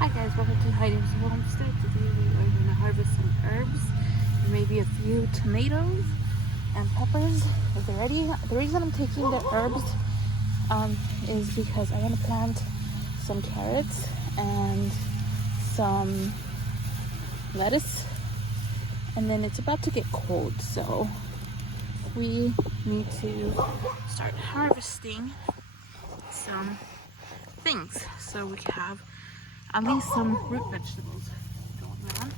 Hi guys, welcome to Heidi's Homestead. Today we are going to harvest some herbs, maybe a few tomatoes and peppers if they're ready. The reason I'm taking the herbs is because I want to plant some carrots and some lettuce, and then it's about to get cold, so we need to start harvesting some things so we have at least some root vegetables going on.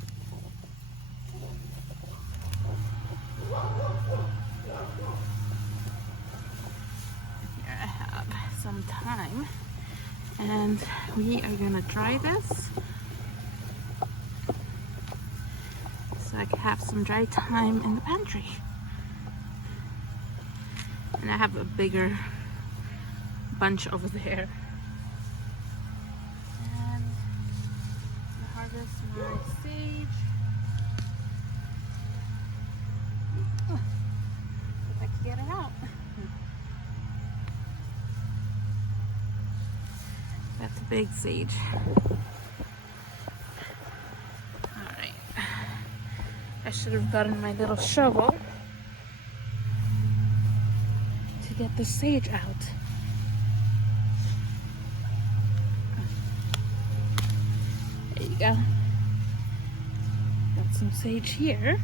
Here I have some thyme, and we are gonna dry this so I can have some dry thyme in the pantry. And I have a bigger bunch over there. And I harvest my sage. Oh, if I can get it out. That's a big sage. Alright. I should have gotten my little shovel to get the sage out. There you go. Got some sage here.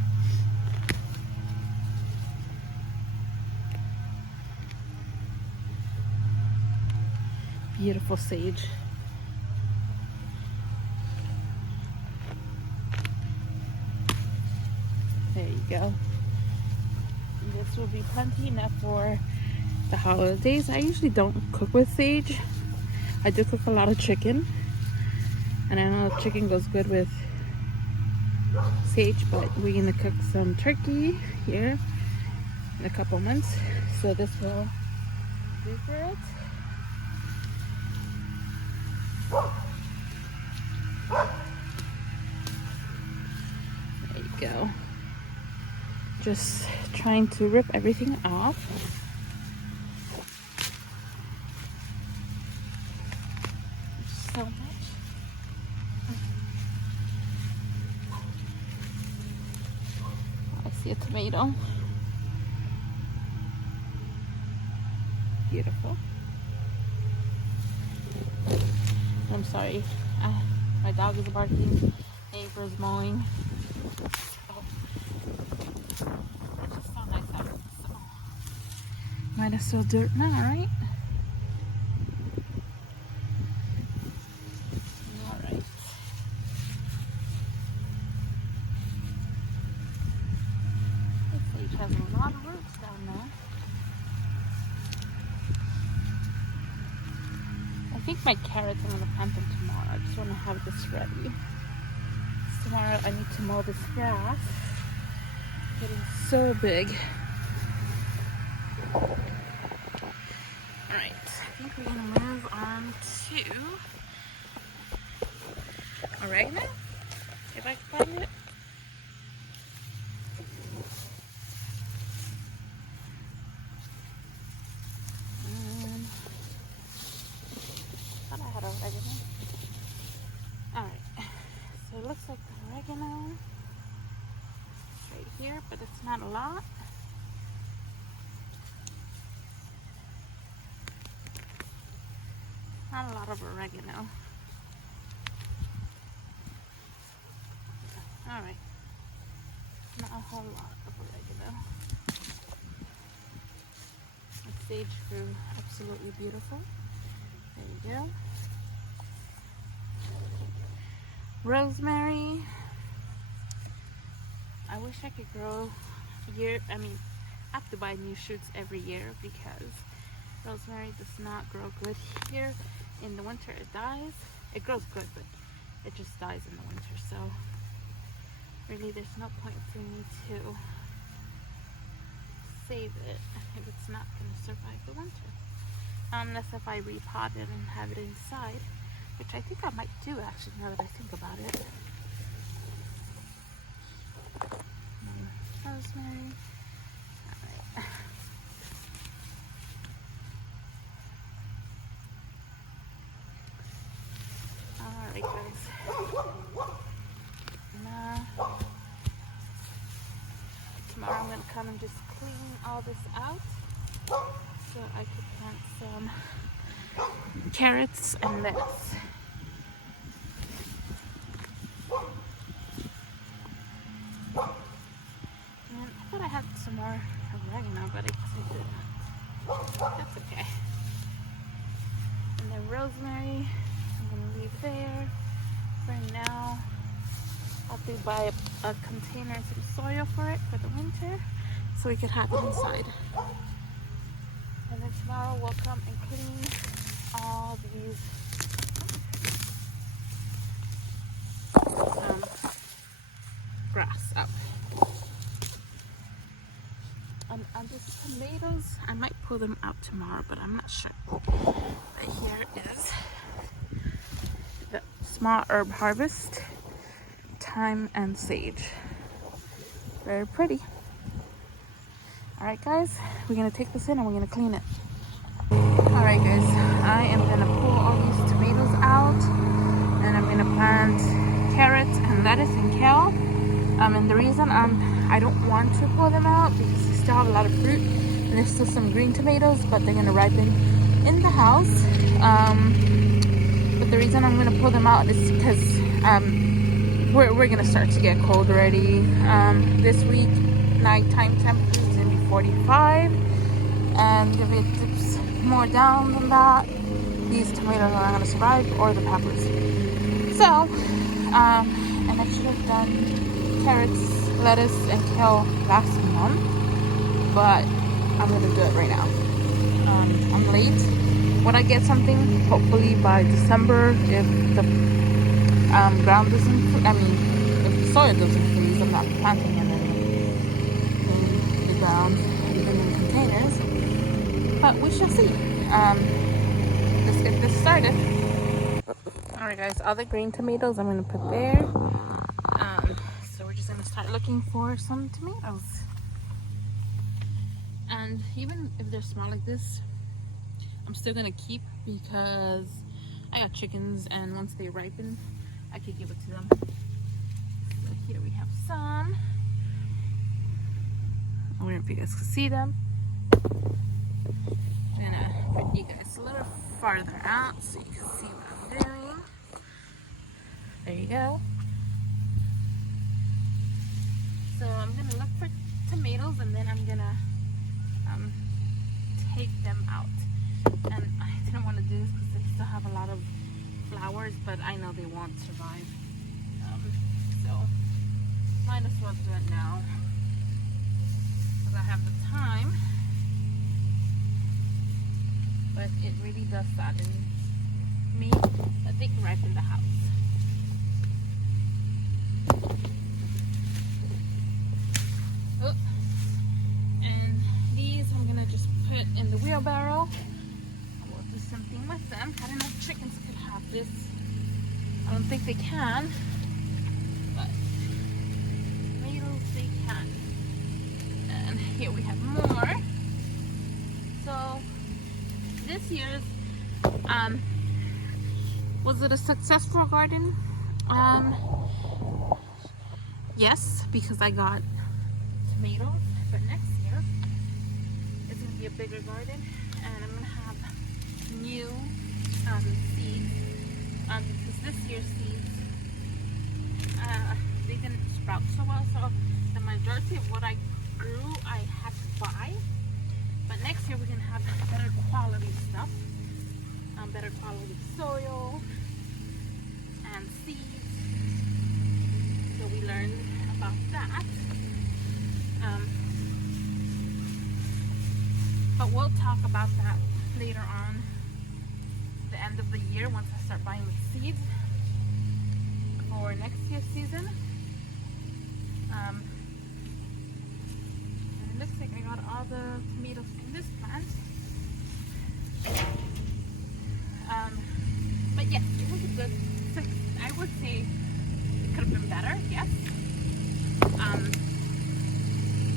Beautiful sage. There you go. And this will be plenty enough for the holidays. I usually don't cook with sage. I do cook a lot of chicken, and I know chicken goes good with sage, but we're gonna cook some turkey here in a couple months, so this will do for it. There you go. Just trying to rip everything off. So much. I see a tomato. Beautiful. I'm sorry. My dog is barking. Neighbor's mowing. It just sounds like that. So might as well do it now, right? Alright. This sage has a lot of roots down there. I think my carrots, I'm going to plant them tomorrow. I just want to have this ready. Tomorrow I need to mow this grass. It's getting so big. Alright, I think we're going to move on to oregano, if I can find it. I thought I had oregano. Alright, so it looks like the oregano right here, but it's not a lot. Not a lot of oregano. Alright, not a whole lot of oregano. The sage grew absolutely beautiful. There you go. Rosemary. I wish I could grow I have to buy new shoots every year because rosemary does not grow good here. In the winter it dies. It grows good, but it just dies in the winter, so really there's no point for me to save it if it's not going to survive the winter. Unless if I repot it and have it inside, which I think I might do actually now that I think about it. Rosemary. Alright. Alright guys. Now, tomorrow I'm gonna come and just clean all this out so I could plant some carrots and lettuce. And I thought I had some more oregano, but I guess I didn't. That's okay. And then rosemary, I'm gonna leave there for now. I'll have to buy a container and some soil for it for the winter so we could have it inside. And then tomorrow we'll come and clean all these grass up. And these tomatoes, I might pull them out tomorrow, but I'm not sure. But here is the small herb harvest, thyme and sage. Very pretty. Alright guys, we're gonna take this in and we're gonna clean it. Alright guys, I am gonna pull all these tomatoes out and I'm gonna plant carrots and lettuce and kale. And the reason I don't want to pull them out because they still have a lot of fruit and there's still some green tomatoes, but they're gonna ripen in the house. But the reason I'm gonna pull them out is because we're gonna start to get cold already. This week, nighttime temperature is gonna be 45, and if it dips more down than that, these tomatoes are not gonna survive, or the peppers. So, and I should have done carrots, lettuce, and kale last month, but I'm gonna do it right now. I'm late. When I get something, hopefully by December, if the ground doesn't, if the soil doesn't freeze, I'm not planting it in the ground, even in containers. But we shall see. Let's get this started. Alright guys, all the green tomatoes I'm gonna put there. So we're just gonna start looking for some tomatoes. And even if they're small like this, I'm still gonna keep because I got chickens, and once they ripen, I could give it to them. So here we have some. I wonder if you guys can see them. I'm gonna put you guys a little farther out so you can see what I'm doing. There you go. So I'm gonna look for tomatoes and then I'm gonna take them out. And I didn't want to do this because they still have a lot of flowers, but I know they won't survive. So might as well do it now because I have the time. But it really does sadden me that they can ripen the house. Oh. And these I'm gonna just put in the wheelbarrow. I will do something with them. I don't know if chickens could have this. I don't think they can, but tomatoes they can. And here we have more. So this year's was it a successful garden? Yes, because I got tomatoes, but next year it's gonna be a bigger garden and I'm gonna have new seeds, because this year's seeds they didn't sprout so well, so the majority of what I grew I had to buy. But next year we're gonna have better quality stuff, better quality soil and seeds. So we learned about that. But we'll talk about that later on, the end of the year, once I start buying the seeds for next year's season. And it looks like I got all the tomatoes in this plant. But yes, it was a good success. I would say it could have been better, yes.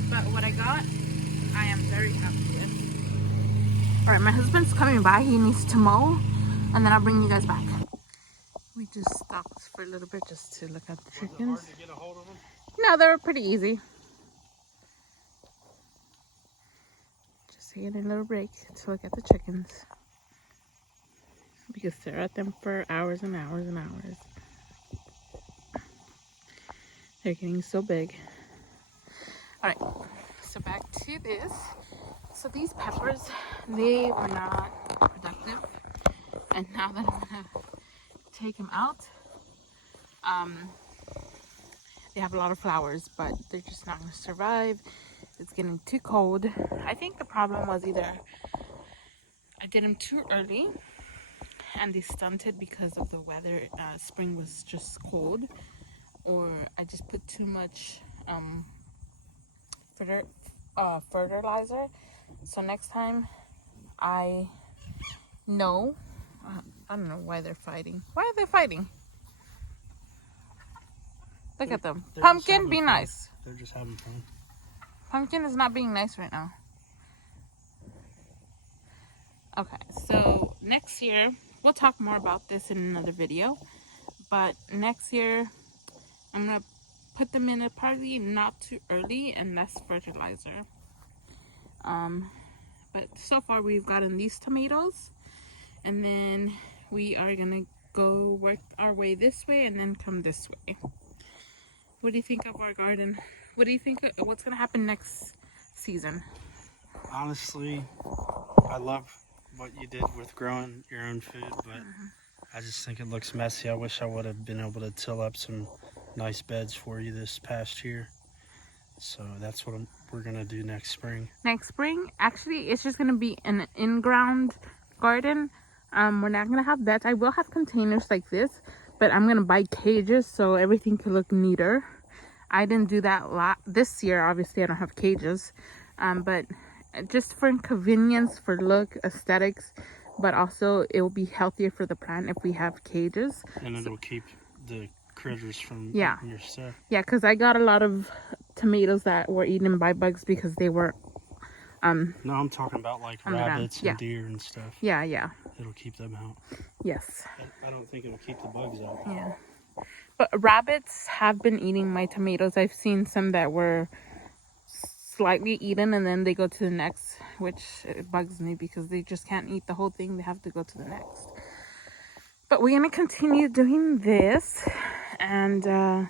But what I got, I am very happy with. Alright, my husband's coming by. He needs to mow, and then I'll bring you guys back. We just stopped for a little bit just to look at the chickens. Was it hard to get a hold of them? No, they were pretty easy. Just taking a little break to look at the chickens. We could stare at them for hours and hours and hours. They're getting so big. Alright, so back to this. So these peppers, they were not productive. And now that I'm gonna take them out, they have a lot of flowers, but they're just not gonna survive. It's getting too cold. I think the problem was either I did them too early and they stunted because of the weather. Spring was just cold, or I just put too much fertilizer. So next time I know. I don't know why they're fighting. Why are they fighting? Look at them. Pumpkin, be nice. They're just having fun. Pumpkin is not being nice right now. Okay, so next year, we'll talk more about this in another video. But next year, I'm going to put them in a partly not too early and less fertilizer. But so far, we've gotten these tomatoes. And then we are going to go work our way this way and then come this way. What do you think of our garden? What do you think of what's going to happen next season? Honestly, I love what you did with growing your own food, but I just think it looks messy. I wish I would have been able to till up some nice beds for you this past year. So that's what we're going to do next spring. Next spring? Actually, it's just going to be an in-ground garden. We're not going to have beds. I will have containers like this, but I'm going to buy cages so everything can look neater. I didn't do that this year. Obviously, I don't have cages. But just for convenience, for look, aesthetics, but also it will be healthier for the plant if we have cages. And it'll keep the critters from eating your stuff. Yeah, because I got a lot of tomatoes that were eaten by bugs because they were... No, I'm talking about like rabbits and deer and stuff. Yeah, yeah. It'll keep them out. Yes. I don't think it'll keep the bugs out. Yeah. But rabbits have been eating my tomatoes. I've seen some that were slightly eaten and then they go to the next, which it bugs me because they just can't eat the whole thing. They have to go to the next. But we're going to continue doing this. And, yeah.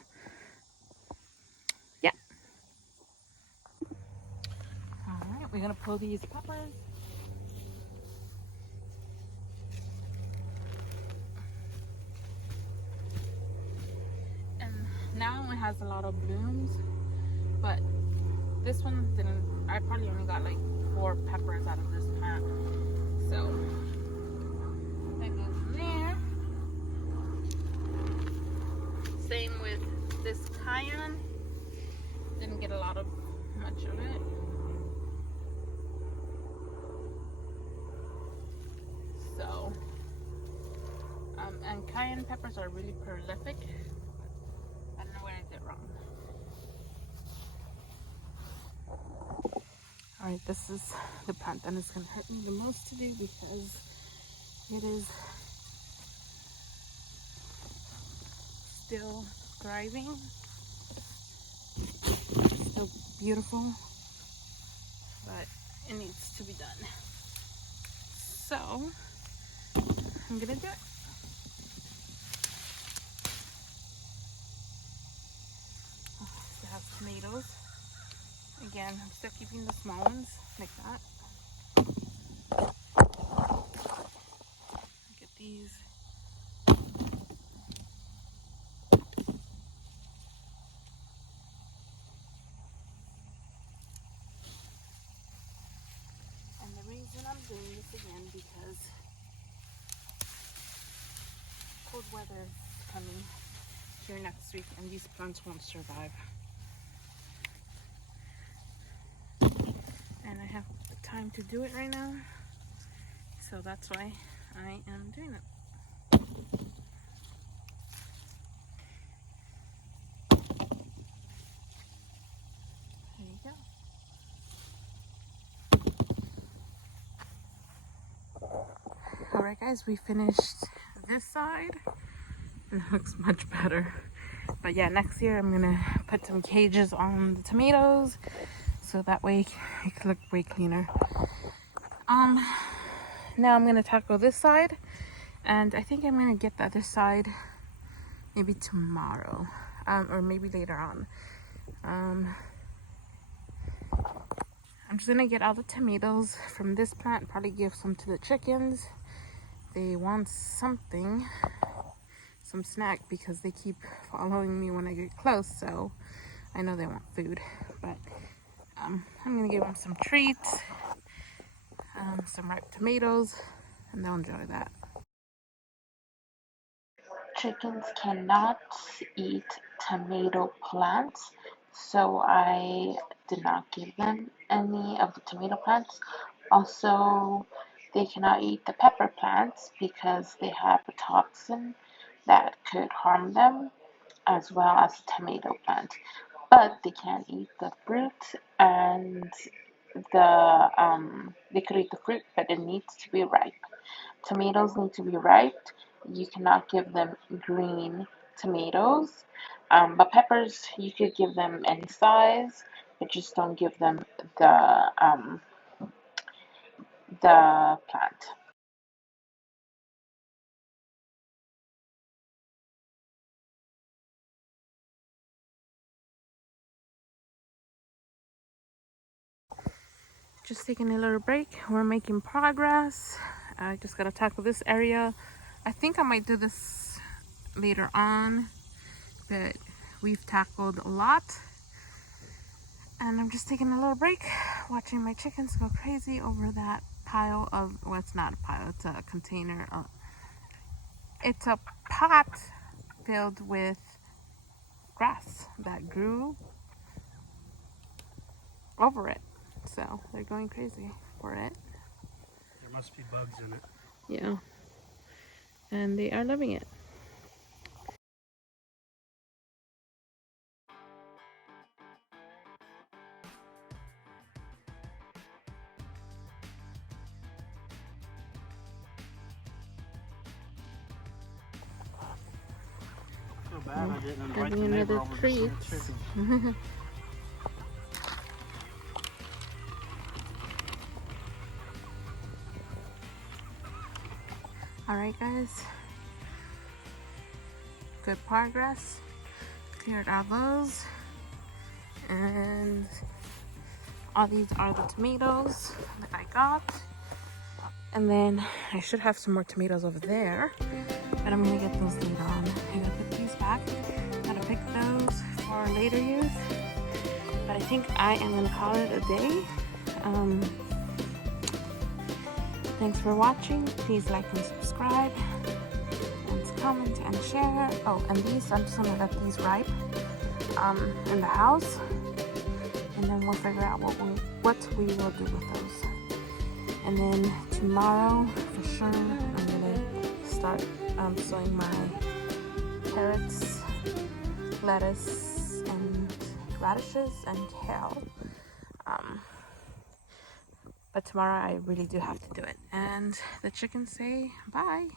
Alright, we're going to pull these peppers. Now it has a lot of blooms, but this one didn't. I probably only got like 4 peppers out of this plant, so that goes in there. Same with this cayenne, didn't get a lot of much of it. So and cayenne peppers are really prolific. I don't know where I did wrong. Alright, this is the plant that is going to hurt me the most today because it is still thriving. It's still beautiful, but it needs to be done. So, I'm going to do it. Tomatoes. Again, I'm still keeping the small ones like that. Look at these. And the reason I'm doing this again because cold weather is coming here next week and these plants won't survive. And I have time to do it right now, so that's why I am doing it. There you go. Alright guys, we finished this side. It looks much better. But yeah, next year I'm gonna put some cages on the tomatoes so that way it could look way cleaner. Now I'm gonna tackle this side, and I think I'm gonna get the other side maybe tomorrow, or maybe later on. I'm just gonna get all the tomatoes from this plant, probably give some to the chickens. They want something, some snack, because they keep following me when I get close, so I know they want food. But I'm gonna give them some treats, some ripe tomatoes, and they'll enjoy that. Chickens cannot eat tomato plants, so I did not give them any of the tomato plants. Also, they cannot eat the pepper plants because they have a toxin that could harm them, as well as the tomato plant. But they can eat the fruit, and they could eat the fruit, but it needs to be ripe. Tomatoes need to be ripe. You cannot give them green tomatoes. But peppers, you could give them any size, but just don't give them the plant. Just taking a little break. We're making progress. I just gotta tackle this area. I think I might do this later on, but we've tackled a lot. And I'm just taking a little break, watching my chickens go crazy over that pile of, well, it's not a pile, it's a container. It's a pot filled with grass that grew over it. So they're going crazy for it. There must be bugs in it. Yeah. And they are loving it. I feel bad I didn't invite Having the neighbor another over to treat. see the chickens. Alright guys, good progress. Cleared all those, and all these are the tomatoes that I got. And then I should have some more tomatoes over there, but I'm gonna get those later on. I'm gonna put these back. I'm gonna pick those for later use, but I think I am gonna call it a day. Thanks for watching. Please like and subscribe, and comment and share. Oh, and these, I'm just gonna let these ripe in the house, and then we'll figure out what we will do with those. And then tomorrow, for sure, I'm gonna start sowing my carrots, lettuce, and radishes, and kale. But tomorrow I really do have to do it. And the chickens say bye.